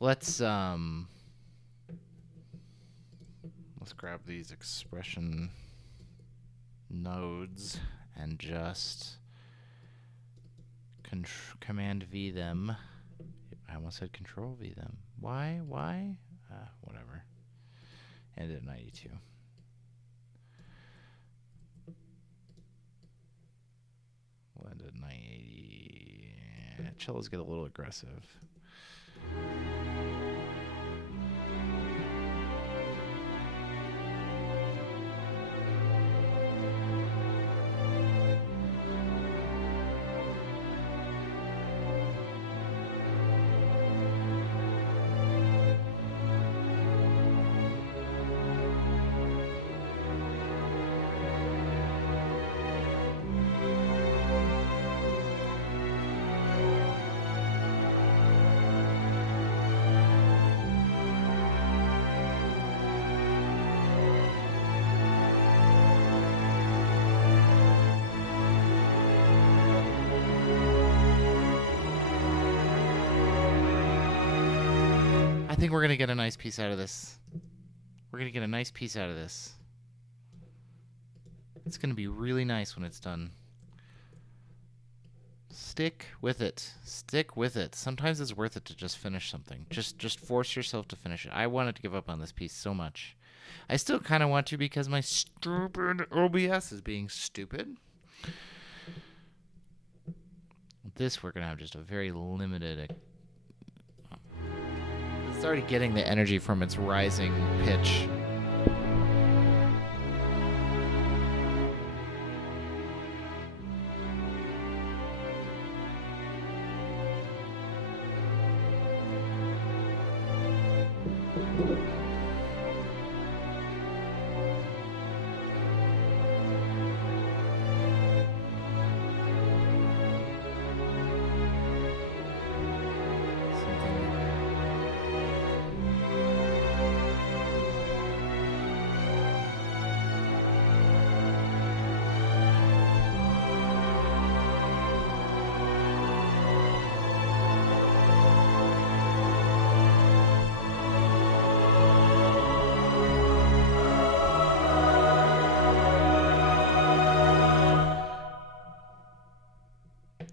Let's grab these expression nodes and just Command V them. I almost said Control V them. Why? Whatever. And at 92. Blend at 980. Cellos get a little aggressive. I think we're going to get a nice piece out of this. We're going to get a nice piece out of this. It's going to be really nice when it's done. Stick with it. Stick with it. Sometimes it's worth it to just finish something. Just force yourself to finish it. I wanted to give up on this piece so much. I still kind of want to because my stupid OBS is being stupid. This we're going to have just a very limited... It's already getting the energy from its rising pitch.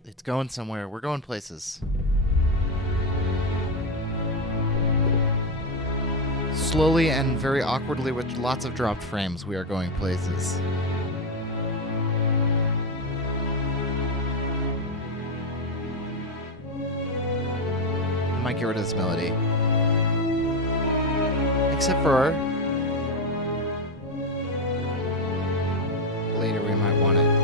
It's going somewhere. We're going places. Slowly and very awkwardly with lots of dropped frames, we are going places. I might get rid of this melody. Except for... later we might want it.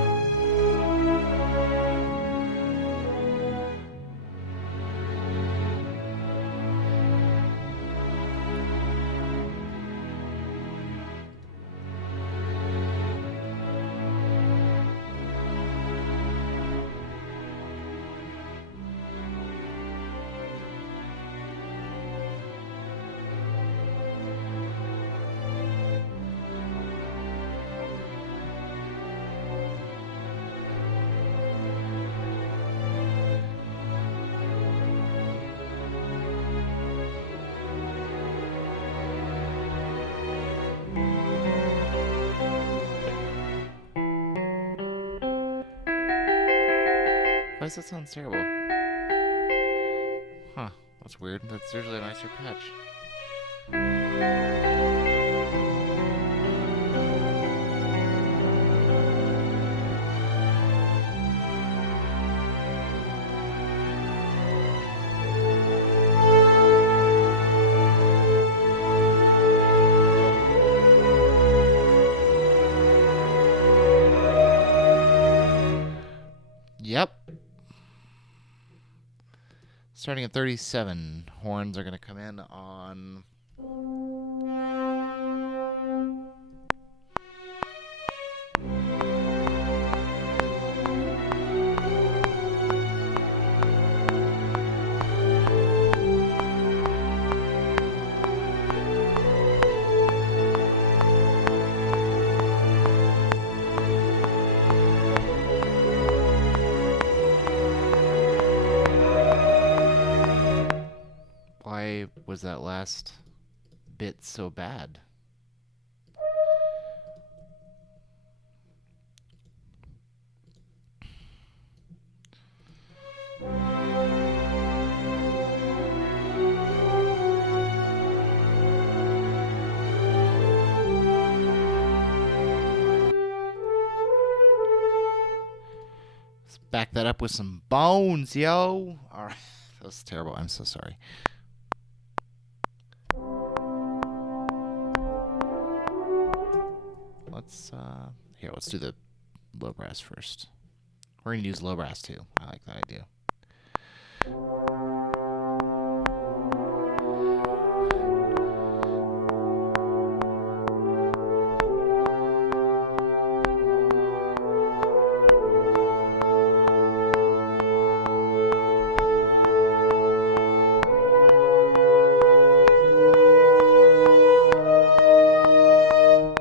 Why does that sound terrible? Huh, that's weird. That's usually a nicer patch. Yep. Starting at 37, horns are going to come in on... Why was that last bit so bad? Let's back that up with some bones, yo. All right. That was terrible. I'm so sorry. Let's do the low brass first. We're going to use low brass too. I like that idea.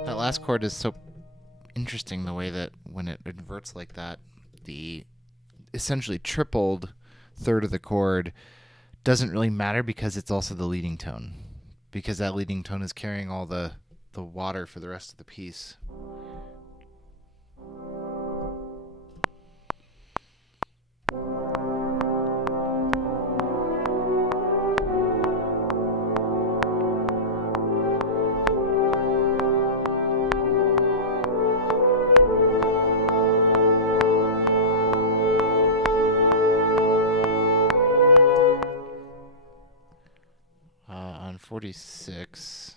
That last chord is so interesting, the way that when it inverts like that, the essentially tripled third of the chord doesn't really matter because it's also the leading tone, because that leading tone is carrying all the water for the rest of the piece. on 46.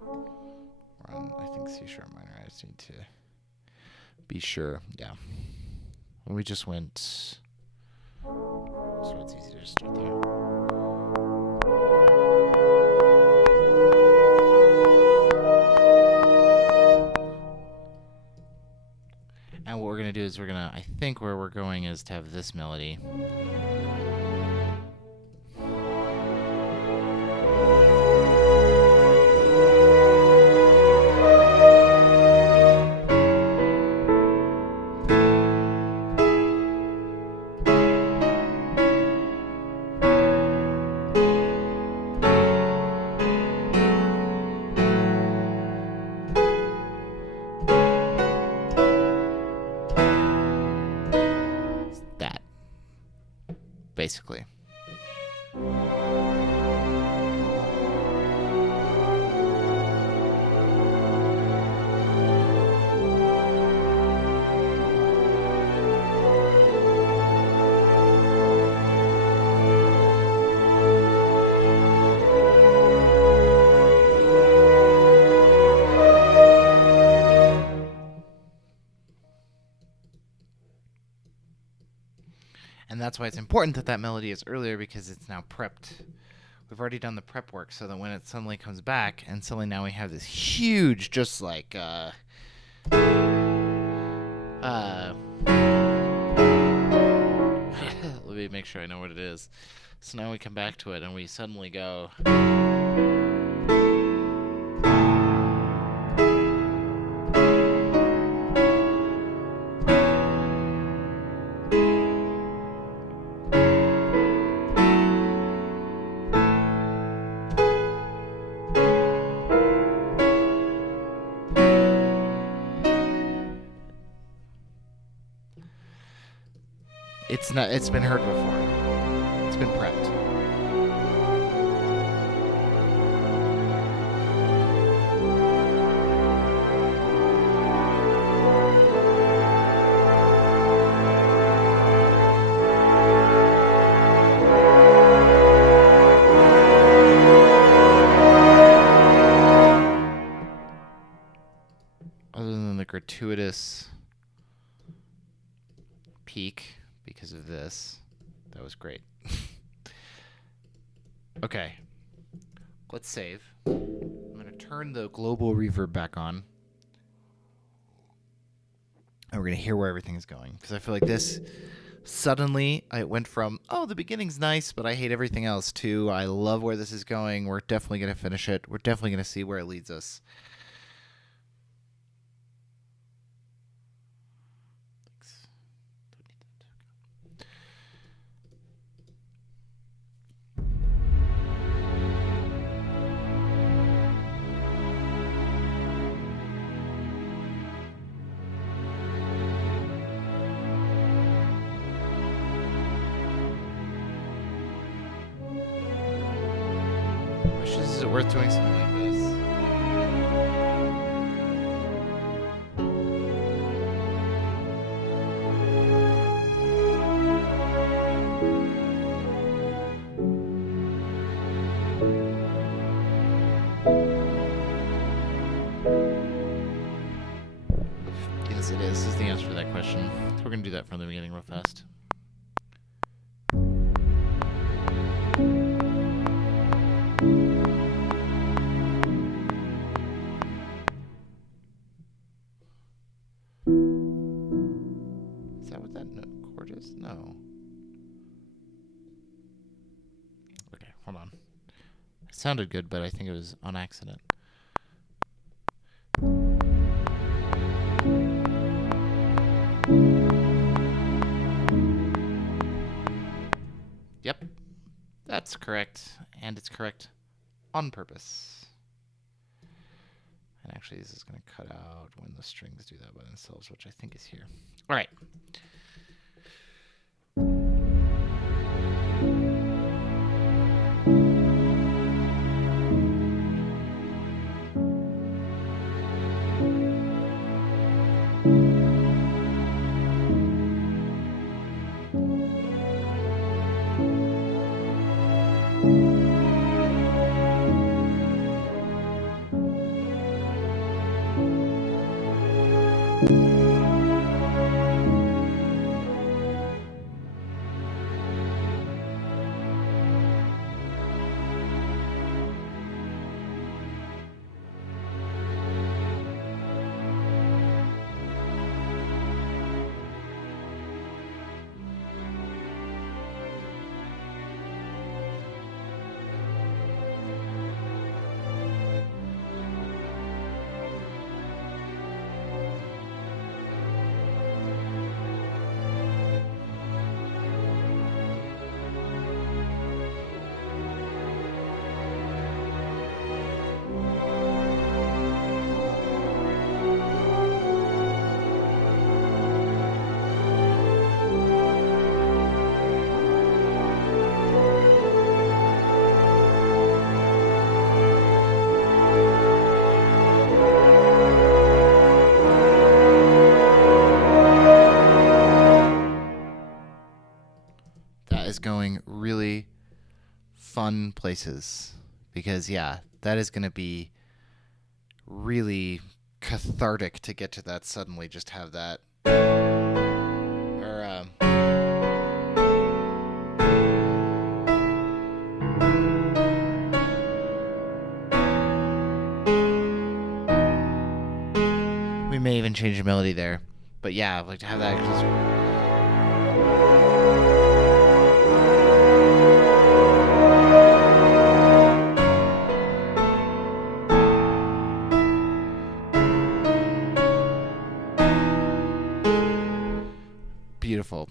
We're on, I think, C sharp minor. I just need to be sure. Yeah. We just went. So it's easy to just start there. And what we're going to do is I think where we're going is to have this melody. Basically. And that's why it's important that that melody is earlier, because it's now prepped. We've already done the prep work so that when it suddenly comes back and suddenly now we have this huge, just like, let me make sure I know what it is. So now we come back to it and we suddenly go. It's been heard before. It's been prepped. Other than the gratuitous peak because of this. That was great. Okay. Let's save. I'm going to turn the global reverb back on. And we're going to hear where everything is going. Because I feel like this, suddenly, it went from, oh, the beginning's nice, but I hate everything else, to I love where this is going. We're definitely going to finish it. We're definitely going to see where it leads us. Is it worth doing something like this? Yes, it is. This is the answer to that question. So we're going to do that from the beginning real fast. No. Okay, hold on. It sounded good, but I think it was on accident. Yep, that's correct, and it's correct on purpose. And actually, this is going to cut out when the strings do that by themselves, which I think is here. All right. fun places because, yeah, that is going to be really cathartic to get to that suddenly. Just have that. Or, we may even change the melody there. But yeah, I'd like to have that just. Beautiful.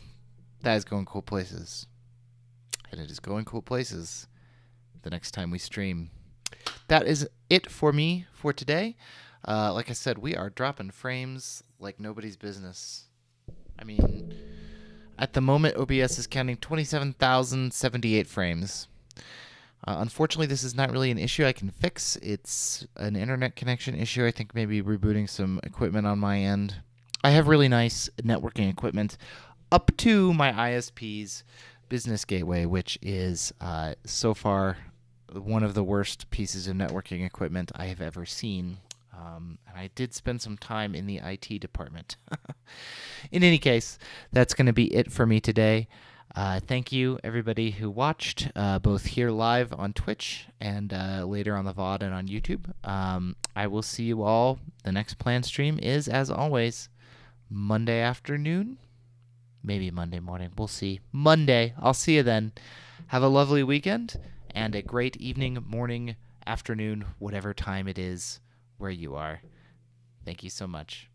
That is going cool places. And it is going cool places the next time we stream. That is it for me for today. Like I said, we are dropping frames like nobody's business. I mean, at the moment, OBS is counting 27,078 frames. Unfortunately, this is not really an issue I can fix. It's an internet connection issue. I think maybe rebooting some equipment on my end. I have really nice networking equipment up to my ISP's business gateway, which is so far one of the worst pieces of networking equipment I have ever seen. And I did spend some time in the IT department. In any case, that's going to be it for me today. Thank you, everybody who watched, both here live on Twitch and later on the VOD and on YouTube. I will see you all. The next planned stream is, as always, Monday afternoon. Maybe Monday morning. We'll see. Monday. I'll see you then. Have a lovely weekend and a great evening, morning, afternoon, whatever time it is where you are. Thank you so much.